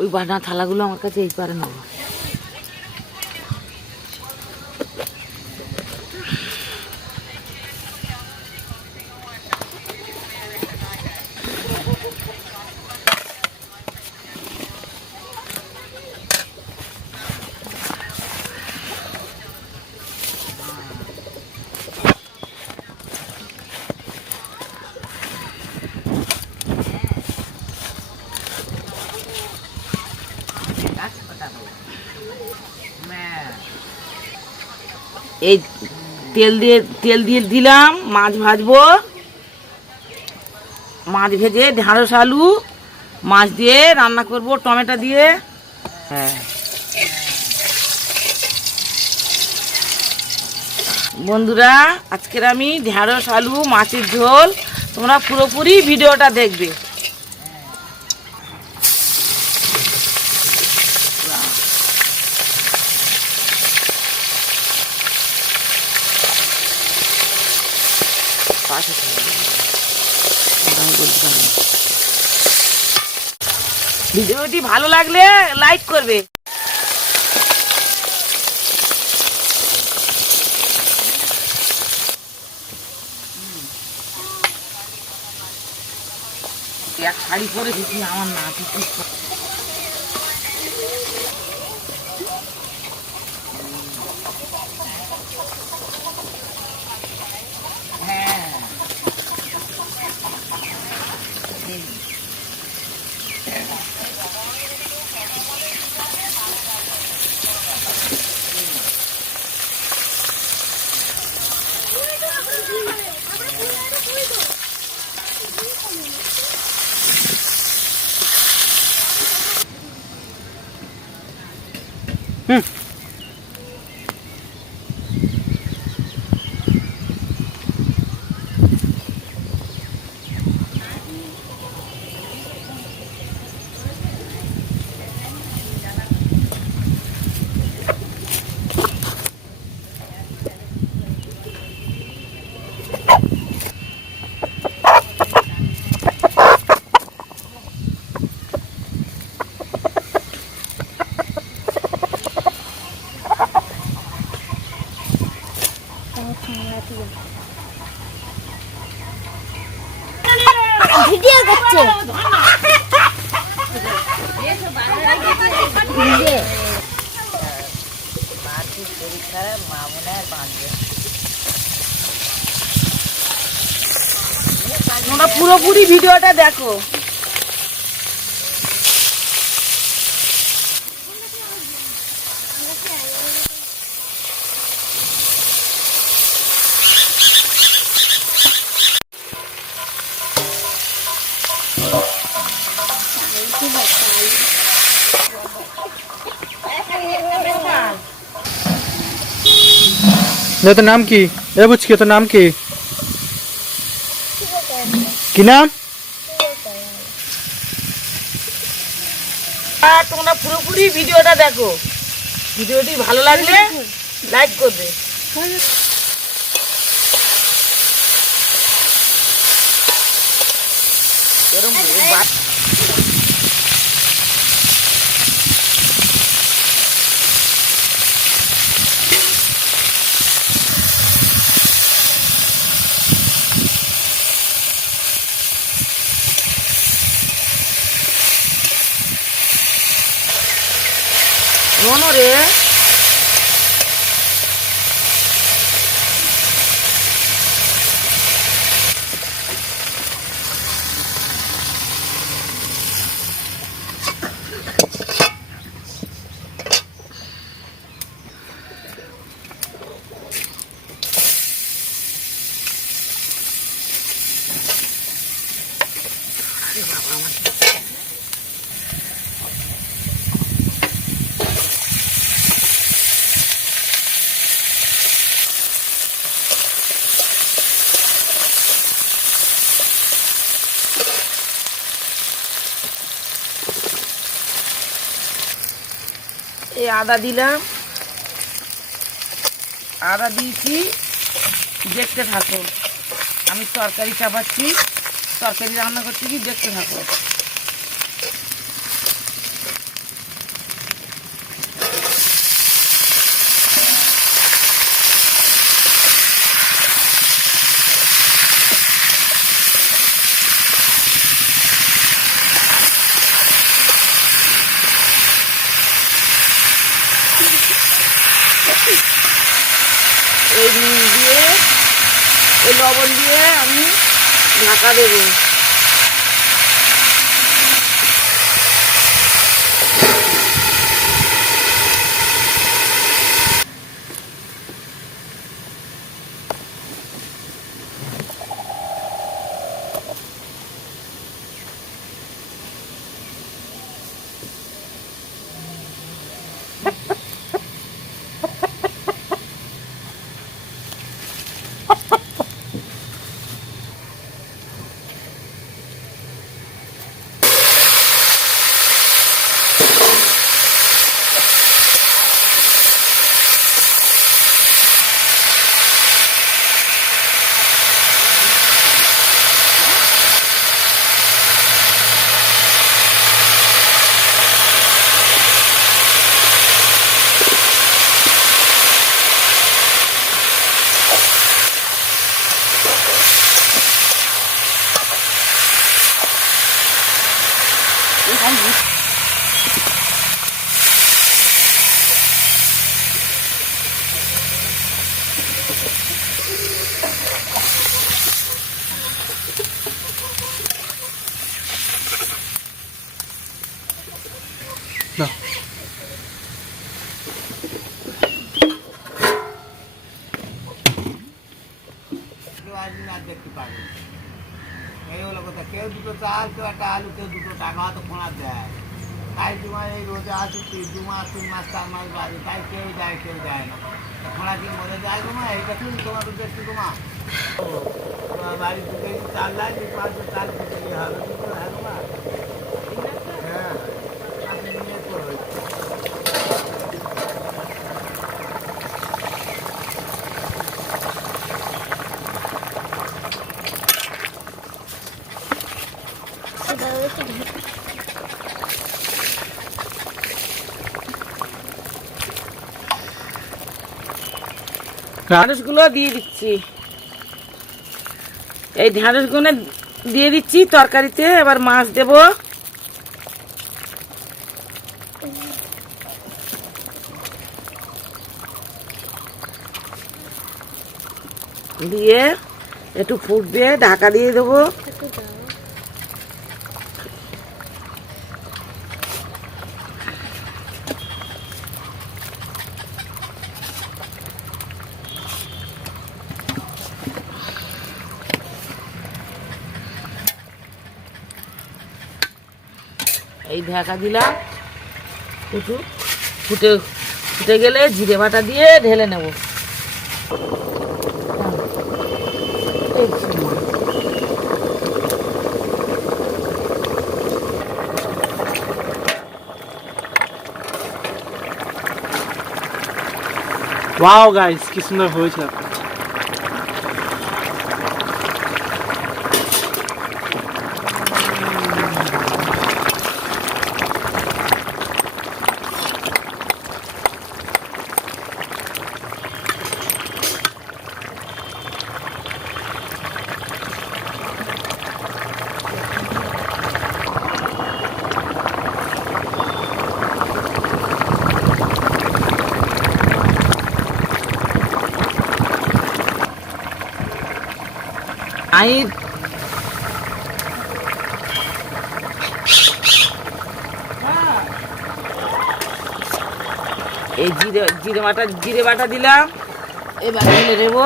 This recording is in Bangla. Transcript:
ওই বাটা থালাগুলো আমার কাছে এই পারে নেবো। এই তেল দিয়ে দিলাম, মাছ ভাজবো। মাছ ভেজে ঢেঁড়স আলু মাছ দিয়ে রান্না করব টমেটো দিয়ে। হ্যাঁ বন্ধুরা, আজকের আমি ঢেঁড়স আলু মাছের ঝোল, তোমরা পুরোপুরি ভিডিওটা দেখবে। ভিডিওটি ভালো লাগলে লাইক করবে। এক শাড়ি পরে দেখি আমার নাতি ভিডিও করছে। তোমরা পুরোপুরি ভিডিওটা দেখো। তোর নাম কি? এ বুঝকি, তোর নাম কি? কি নাম? তোমরা পুরোপুরি ভিডিওটা দেখো। ভিডিওটি ভালো লাগলে লাইক করবে। রে এই আদা দিলাম, আদা দিয়েছি, দেখতে থাকো, আমি তরকারি চাপাচ্ছি, তরকারি রান্না করছি, কি দেখতে থাকো। এই নুন দিয়ে, এই লবণ দিয়ে আমি ঢাকা দেবো। না দেখতে পাবে এই হলো কথা। কেউ দুটো চাল, কেউ একটা আলু, কেউ দুটো টাকা হয়তো ফোঁড়া দেয়। তাই তোমার এই রোজে আছে 2 মাস 3 মাস 4 মাস বাড়ি, তাই কেউ দেয় কেউ দেয় না। ফোঁড়া কি মরে যায় গো মা? এইটা কি তোমার দেখছি গো মা? তোমার বাড়ি 2 কেজি চাল দেয়, 5 চাল 2 কেজি হবে, কি করে হয় গো মা? হ্যাঁ, আপনি নিয়ে করো। ঢ্যাঁড়সগুলো দিয়ে দিচ্ছি, এই ঢ্যাঁড়সগুলো দিয়ে দিচ্ছি তরকারিতে। এবার মাছ দেব, দিয়ে একটু ফুটবে, ঢাকা দিয়ে দেবো। এই ঢাকা দিলাম, ফুটে ফুটে গেলে জিরে বাটা দিয়ে ঢেলে নেব। ওয়াও গাইস, কি সুন্দর হয়েছে। আমি এই জিরে বাটা দিলাম, এবার ঢেলে দেবো।